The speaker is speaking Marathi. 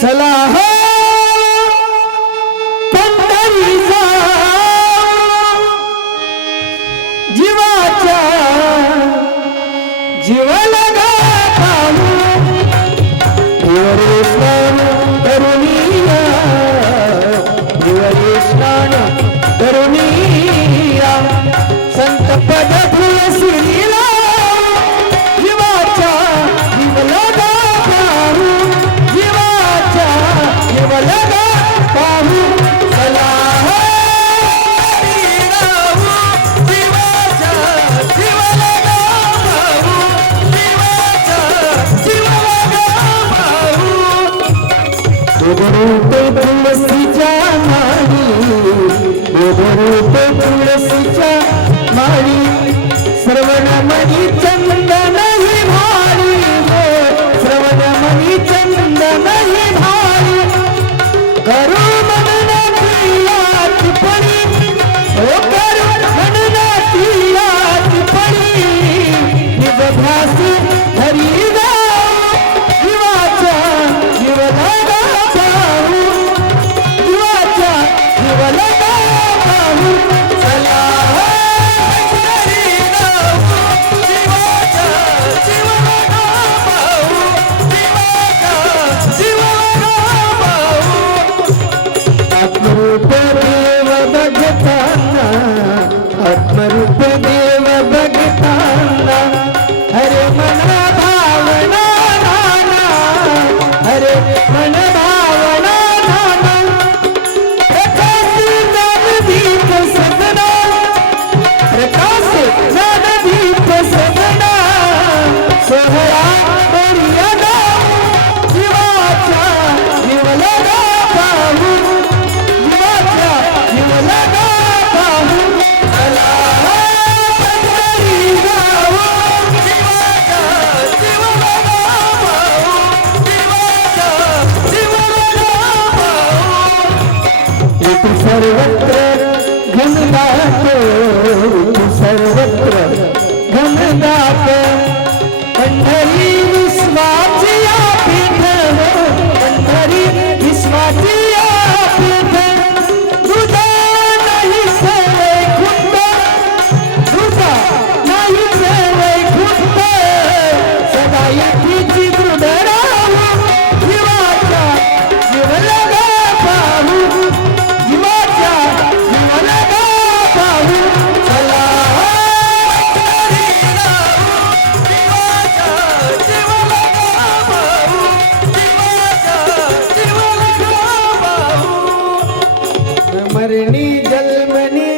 সালাহ रूपे तुळसीच्या माळी रूपे तुळसीच्या माळी. श्रवणमणी चंदन ही भारी श्रवणमणी चंदन ही भारी करू हरी हरे मन सर्वत्र गुण गाते सर्वत्र गुण गाते पंढरी मरणी जल मनी